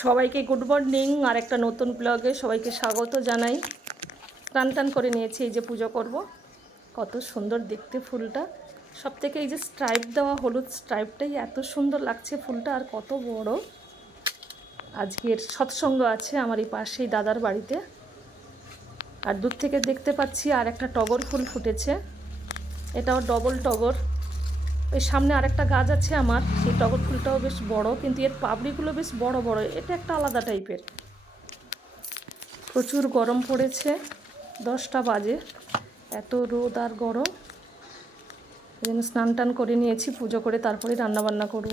সবাইকে good morning. আর একটা নতুন ব্লগে সবাইকে স্বাগত জানাই। টান টান করে নিয়েছি, এই যে পুজো করব। কত সুন্দর দেখতে ফুলটা, সব থেকে এই যে স্ট্রাইপ দেওয়া হলুদ স্ট্রাইপটাই এত সুন্দর লাগছে ফুলটা, আর কত বড়। আজকের সৎসঙ্গ আছে আমার এই পাশেই দাদার বাড়িতে, আর দূর থেকে দেখতে পাচ্ছি আর একটা টগর ফুল ফুটেছে, এটাও ডবল টগর। ওই সামনে আরেকটা গাছ আছে আমার, সেই টগর ফুলটাও বেশ বড়, কিন্তু এর পাপড়িগুলো বেশ বড় বড়, এটা একটা আলাদা টাইপের। প্রচুর গরম পড়েছে, 10টা বাজে, এত রোদ আর গরম। এই জন্য স্নান টান করে নিয়েছি, পুজো করে তারপরে রান্নাবান্না করব।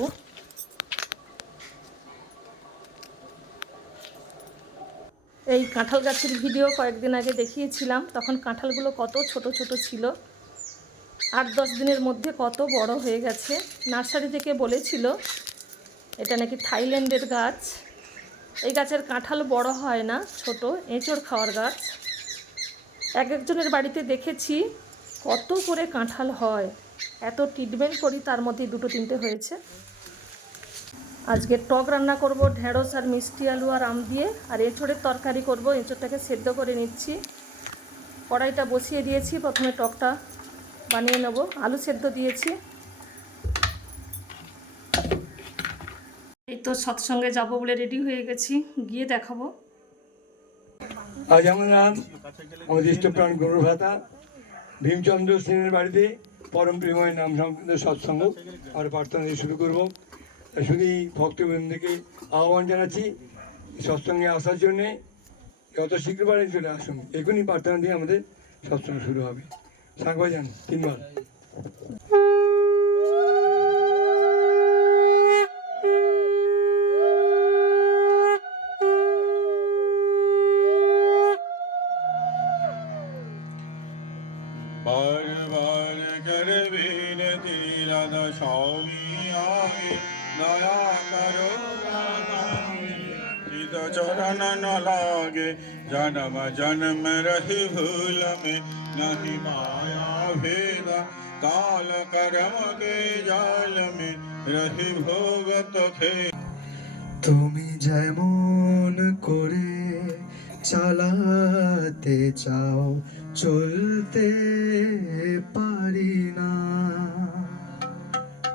এই কাঁঠাল গাছের ভিডিও কয়েকদিন আগে দেখিয়েছিলাম, তখন কাঁঠালগুলো কত ছোট ছোট ছিল, 8-10 দিনের মধ্যে কত বড় হয়ে গেছে। নার্সারি থেকে বলেছিল এটা নাকি থাইল্যান্ডের গাছ, এই গাছের কাঁঠাল বড় হয় না, ছোট এঁচড় খাওয়ার গাছ। একজনের বাড়িতে দেখেছি কত করে কাঁঠাল হয়, এত ট্রিটমেন্ট করি তার মধ্যে 2-3টে হয়েছে। আজকে টক রান্না করব, ঢেঁড়স আর মিষ্টি আলু আর আম দিয়ে, আর এঁচড়ের তরকারি করব। এঁচড়টাকে সেদ্ধ করে নিচ্ছি, কড়াইটা বসিয়ে দিয়েছি, প্রথমে টকটা বানিয়ে নেব। আলু সেদ্ধ দিয়েছি। এই তো সৎসঙ্গে যাব বলে রেডি হয়ে গেছি, গিয়ে দেখাবো। আজ আমরা আমাদের ইষ্টপ্রাণ গরুর ভাতা ভীমচন্দ্র সেনের বাড়িতে পরম প্রেময় নাম সংক্রান্ত সৎসঙ্গ আর প্রার্থনা দিয়ে শুরু করবো। শুধু ভক্তবৃন্দকে আহ্বান জানাচ্ছি সৎসঙ্গে আসার জন্যে, যত শীঘ্র পারেন চলে আসুন। এখনই প্রার্থনা দিয়ে আমাদের সৎসঙ্গ শুরু হবে। সাংবাই যান 3 বার। बार बार कर विनती राधा स्वामी आए दया करो चित चरण न लागे जन्म जन्म रही भूल में नहीं माया भेद काल कर्म के जाल में रही भोगत खे। তুমি যেমন করে চালাতে চাও চলতে পারি না,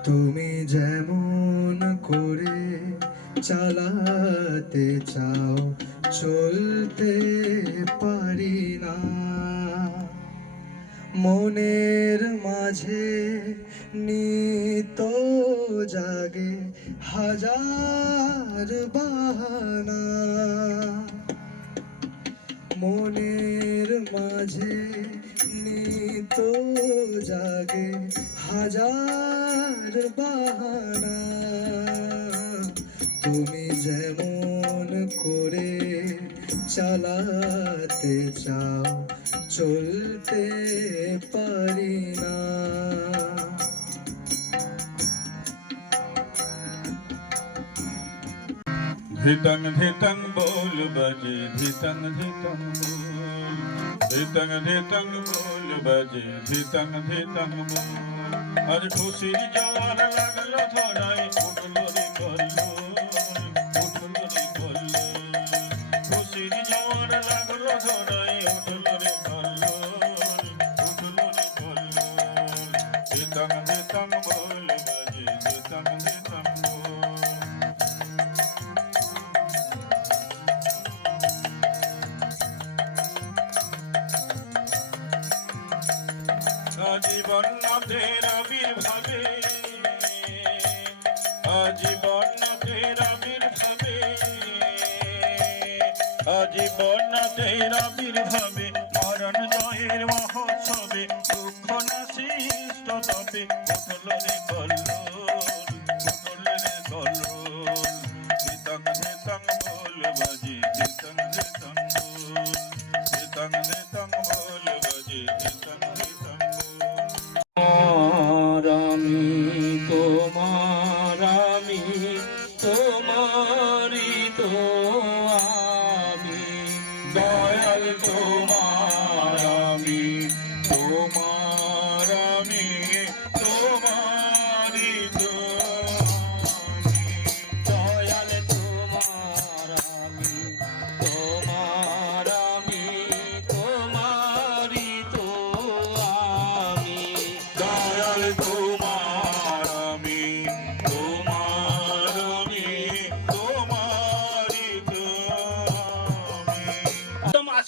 তুমি যেমন করে চালাতে চাও চলতে পারি না। মনের মাঝে নিত জাগে হাজার বাহানা, মনের মাঝে নিত জাগে হাজার বাহানা। তুমি যেমন করে চালাতে চাও চলতে পারি না। धितंग धितंग बोल बजे धितंग धितंग बोल, धितंग धितंग बोल बजे धितंग धितंग बोल। आज खुशी जवान लगलो थोड़ाई उठलो रे कल्लो, उठलो रे कल्लो। खुशी जवान लगलो थोड़ाई उठलो रे कल्लो, उठलो रे कल्लो। धितंग धितंग बोल बजे धितंग धितंग बोल। জীবন নাথের আবির্ভাবে, জীবন নাথের আবির্ভাবে, জীবন নাথের আবির্ভাবে মরণ জয়ের মহোৎসবে দুঃখ নাশি ইষ্ট তপে উঠল রে কল্লোল, উঠল রে কল্লোল। ধিতং ধিতং বল বাজে ধিতং ধিতং বল, ধিতং ধিতং বল বাজে ধিতং ধিতং বল। আমি তোমারি তো আমি দয়াল তোমার আমি, তোমার আমি, তোমার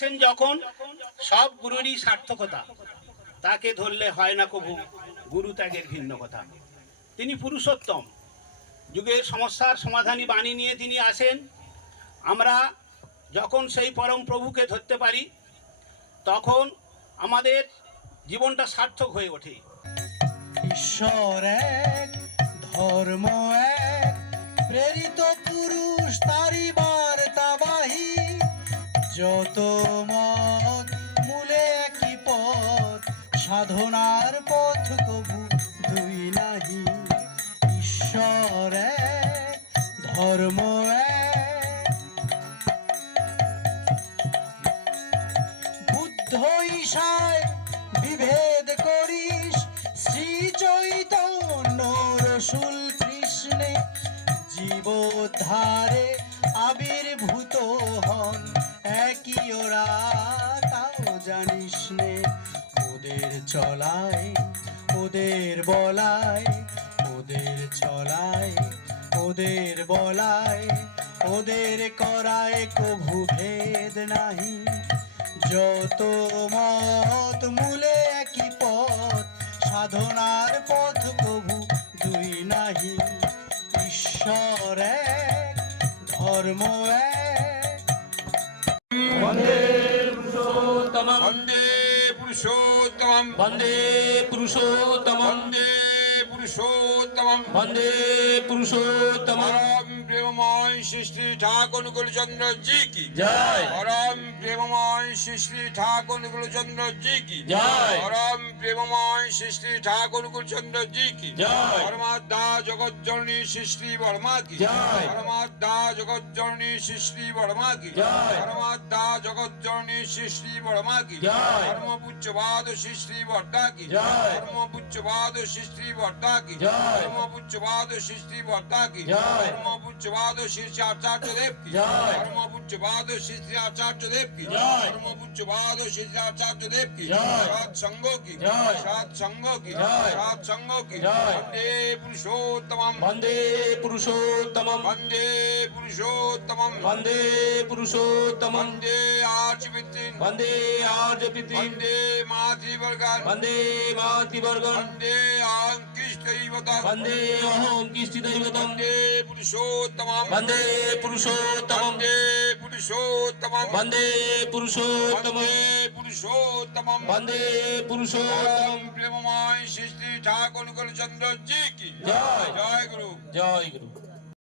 আছেন যখন, সব গুরুরই সার্থকতা, তাকে ধরলে হয় না কবু গুরু ত্যাগের ভিন্ন কথা। তিনি পুরুষোত্তম, যুগের সমস্যার সমাধানী বাণী নিয়ে তিনি আসেন। আমরা যখন সেই পরম প্রভুকে ধরতে পারি, তখন আমাদের জীবনটা সার্থক হয়ে ওঠে। ঈশ্বর এক, ধর্ম এক, প্রেরিত পুরুষ তারি বার্তাবাহী, যত মত মূলে একই পথ, সাধনার পথ কবু দুই নাহি। ঈশ্বর এক, ধর্ম এক, বুদ্ধ ঈশায় বিভেদ করিস, শ্রী চৈতন্য রসুল কৃষ্ণে জীবোদ্ধারে আবির্ভূত হন, একই ওরা তাও জানিস নে। ওদের চলায়, ওদের বলায়, ওদের চলায়, ওদের বলায়, ওদের করায় কভু ভেদ নাহি। যত মত মূলে একই পথ, সাধনার পথ কভু দুই নাহি। ঈশ্বর এক, ধর্ম এক। বন্দে পুরুষোত্তমম বন্দে পুরুষোত্তমম বন্দে পুরুষোত্তমম বন্দে পুরুষোত্তমম বন্দে পুরুষোত্তমম পরম প্রেমময় শ্রী শ্রী ঠাকুর অনুকূলচন্দ্র জি কি জয়। পরম প্রেমময় শ্রী শ্রী ঠাকুর অনুকূলচন্দ্র জি কি জয়। পরম প্রেমময় শ্রী শ্রী ঠাকুর অনুকূলচন্দ্র জি কি জয়। পরমাত্মা জগজ্জননী শ্রী শ্রী বর্মা কি জয়। পরমাত্মা জগজ্জননী শ্রী শ্রী বর্মা কি জয়। পরমাত্মা জগজ্জননী শ্রী শ্রী বর্মা কি জয়। ধর্মপুচ্ছবাদ শ্রী শ্রী বর্দা কি জয়। ধর্মপুচ্ছবাদ শ্রী শ্রী বর্দা কি জয়। ধর্মপুচ্ছবাদ শ্রী শ্রী বর্দা কি জয়। ধর্মপুচ্ছবাদ শ্রী শ্রী আচার্য দেব কি জয়। ধর্মপুচ্ছবাদ শ্রী শ্রী আচার্য দেব কি জয়। ধর্মপুচ্ছবাদ শ্রী শ্রী আচার্য দেব কি জয়। সৎসঙ্গ কি জয়। সৎসঙ্গ কি জয়। সৎসঙ্গ কি জয়। বন্দে পুরুষোত্তমম বন্দে পুরুষোত্তমম বন্দে পুরুষোত্তমম বন্দে পুরুষোত্তমম বন্দে আর্যপিতৃন বন্দে আর্যপিতৃম বন্দে মাতৃবর্গান বন্দে মাতৃবর্গম বন্দে আহং কৃষ্ণদৈবতম বন্দে অহং কৃষ্টিদৈবতম বন্দে পুরুষোত্তমম বন্দে পুরুষোত্তমম বন্দে পুরুষোত্তমম বন্দে পুরুষোত্তমম বন্দে পুরুষোত্তমম বন্দে পুরুষোত্তমম পরম প্রেমময় শ্রী শ্রী ঠাকুর অনুকূলচন্দ্র জি কি জয়। জয় গুরু জয় গুরু।